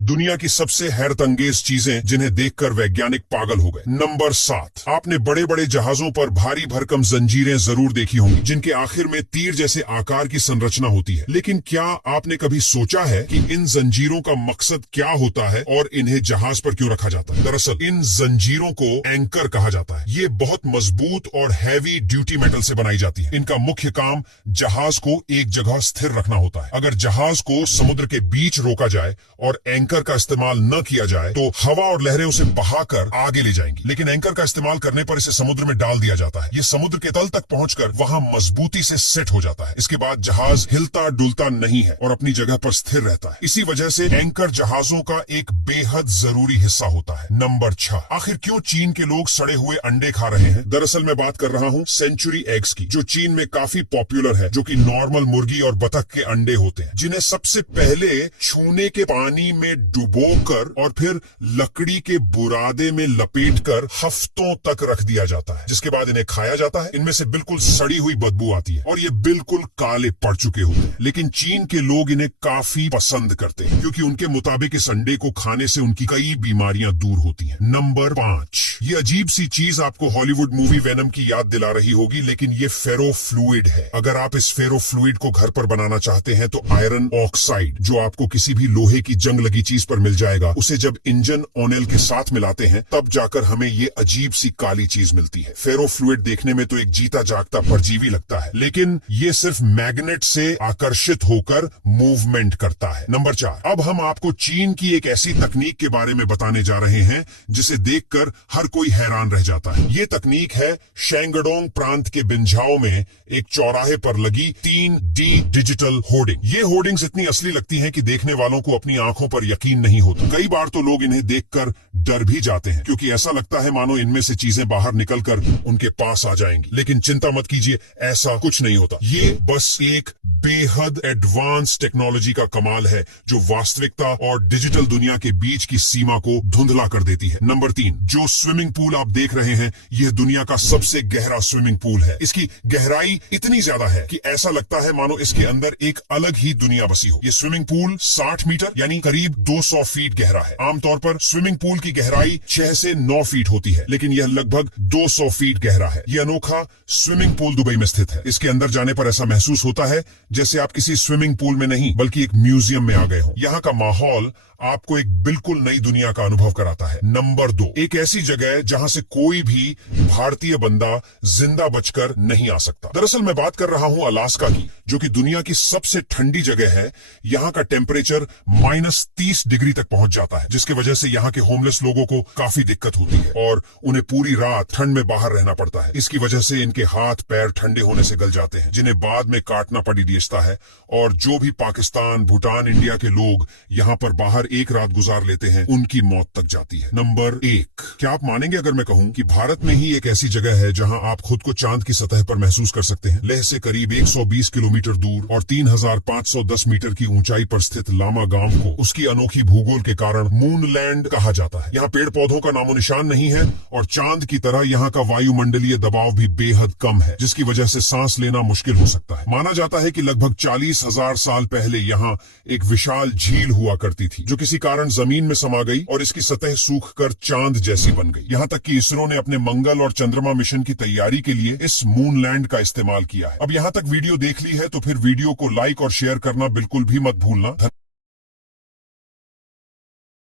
दुनिया की सबसे हैरतअंगेज चीजें जिन्हें देखकर वैज्ञानिक पागल हो गए। नंबर 7, आपने बड़े बड़े जहाजों पर भारी भरकम जंजीरें जरूर देखी होंगी जिनके आखिर में तीर जैसे आकार की संरचना होती है, लेकिन क्या आपने कभी सोचा है कि इन जंजीरों का मकसद क्या होता है और इन्हें जहाज पर क्यों रखा जाता है? दरअसल इन जंजीरों को एंकर कहा जाता है। ये बहुत मजबूत और हैवी ड्यूटी मेटल से बनाई जाती है। इनका मुख्य काम जहाज को एक जगह स्थिर रखना होता है। अगर जहाज को समुद्र के बीच रोका जाए और एंकर का इस्तेमाल न किया जाए तो हवा और लहरें उसे बहाकर आगे ले जाएंगी, लेकिन एंकर का इस्तेमाल करने पर इसे समुद्र में डाल दिया जाता है। ये समुद्र के तल तक पहुंचकर वहां मजबूती से सेट हो जाता है। इसके बाद जहाज हिलता डुलता नहीं है और अपनी जगह पर स्थिर रहता है। इसी वजह से एंकर जहाजों का एक बेहद जरूरी हिस्सा होता है। नंबर 6, आखिर क्यों चीन के लोग सड़े हुए अंडे खा रहे हैं? दरअसल मैं बात कर रहा हूँ सेंचुरी एग्स की, जो चीन में काफी पॉपुलर है, जो कि नॉर्मल मुर्गी और बतख के अंडे होते हैं, जिन्हें सबसे पहले छूने के पानी में डुबोकर और फिर लकड़ी के बुरादे में लपेटकर हफ्तों तक रख दिया जाता है, जिसके बाद इन्हें खाया जाता है। इनमें से बिल्कुल सड़ी हुई बदबू आती है और ये बिल्कुल काले पड़ चुके होते हैं, लेकिन चीन के लोग इन्हें काफी पसंद करते हैं क्योंकि उनके मुताबिक इस अंडे को खाने से उनकी कई बीमारियां दूर होती हैं। नंबर 5, ये अजीब सी चीज आपको हॉलीवुड मूवी वेनम की याद दिला रही होगी, लेकिन ये फेरो फ्लूइड है। अगर आप इस फेरो फ्लूइड को घर पर बनाना चाहते हैं तो आयरन ऑक्साइड, जो आपको किसी भी लोहे की जंग लगी चीज पर मिल जाएगा, उसे जब इंजन ऑयल के साथ मिलाते हैं तब जाकर हमें ये अजीब सी काली चीज मिलती है। फेरो फ्लूइड देखने में तो एक जीता जागता परजीवी लगता है, लेकिन ये सिर्फ मैग्नेट से आकर्षित होकर मूवमेंट करता है। नंबर 4, अब हम आपको चीन की एक ऐसी तकनीक के बारे में बताने जा रहे हैं जिसे देखकर हर कोई हैरान रह जाता है। ये तकनीक है शेंगडोंग प्रांत के बिंझाओ में एक चौराहे पर लगी 3D डिजिटल होर्डिंग। ये होर्डिंग्स इतनी असली लगती हैं कि देखने वालों को अपनी आंखों पर यकीन नहीं होता। कई बार तो लोग इन्हें देखकर डर भी जाते हैं क्योंकि ऐसा लगता है मानो इनमें से चीजें बाहर निकलकर उनके पास आ जाएंगी, लेकिन चिंता मत कीजिए, ऐसा कुछ नहीं होता। ये बस एक बेहद एडवांस टेक्नोलॉजी का कमाल है जो वास्तविकता और डिजिटल दुनिया के बीच की सीमा को धुंधला कर देती है। नंबर 3, जो स्विमिंग पूल आप देख रहे हैं यह दुनिया का सबसे गहरा स्विमिंग पूल है। इसकी गहराई इतनी ज्यादा है कि ऐसा लगता है मानो इसके अंदर एक अलग ही दुनिया बसी हो। ये स्विमिंग पूल 60 मीटर यानी करीब 200 फीट गहरा है। आमतौर पर स्विमिंग पूल की गहराई 6 से 9 फीट होती है, लेकिन यह लगभग 200 फीट गहरा है। यह अनोखा स्विमिंग पूल दुबई में स्थित है। इसके अंदर जाने पर ऐसा महसूस होता है जैसे आप किसी स्विमिंग पूल में नहीं बल्कि एक म्यूजियम में आ गए हो। यहाँ का माहौल आपको एक बिल्कुल नई दुनिया का अनुभव कराता है। नंबर 2, एक ऐसी जगह जहां से कोई भी भारतीय बंदा जिंदा बचकर नहीं आ सकता। दरअसल मैं बात कर रहा हूं अलास्का की, जो कि दुनिया की सबसे ठंडी जगह है। यहाँ का टेम्परेचर -30 डिग्री तक पहुंच जाता है, जिसकी वजह से यहाँ के होमलेस लोगों को काफी दिक्कत होती है और उन्हें पूरी रात ठंड में बाहर रहना पड़ता है। इसकी वजह से इनके हाथ पैर ठंडे होने से गल जाते हैं, जिन्हें बाद में काटना पड़ी देता है। और जो भी पाकिस्तान, भूटान, इंडिया के लोग यहाँ पर बाहर एक रात गुजार लेते हैं, उनकी मौत तक जाती है। नंबर 1, क्या आप मानेंगे अगर मैं कहूं कि भारत में ही एक ऐसी जगह है जहां आप खुद को चांद की सतह पर महसूस कर सकते हैं। लेह से करीब 120 किलोमीटर दूर और 3510 मीटर की ऊंचाई पर स्थित लामा गांव को उसकी अनोखी भूगोल के कारण मूनलैंड कहा जाता है। यहाँ पेड़ पौधों का नामो निशान नहीं है और चांद की तरह यहाँ का वायुमंडलीय दबाव भी बेहद कम है, जिसकी वजह से सांस लेना मुश्किल हो सकता है। माना जाता है कि लगभग 40,000 साल पहले यहाँ एक विशाल झील हुआ करती थी, जो किसी कारण जमीन में समा गई और इसकी सतह सूखकर चांद जैसी बन गई। यहाँ तक कि इसरो ने अपने मंगल और चंद्रमा मिशन की तैयारी के लिए इस मूनलैंड का इस्तेमाल किया है। अब यहाँ तक वीडियो देख ली है तो फिर वीडियो को लाइक और शेयर करना बिल्कुल भी मत भूलना।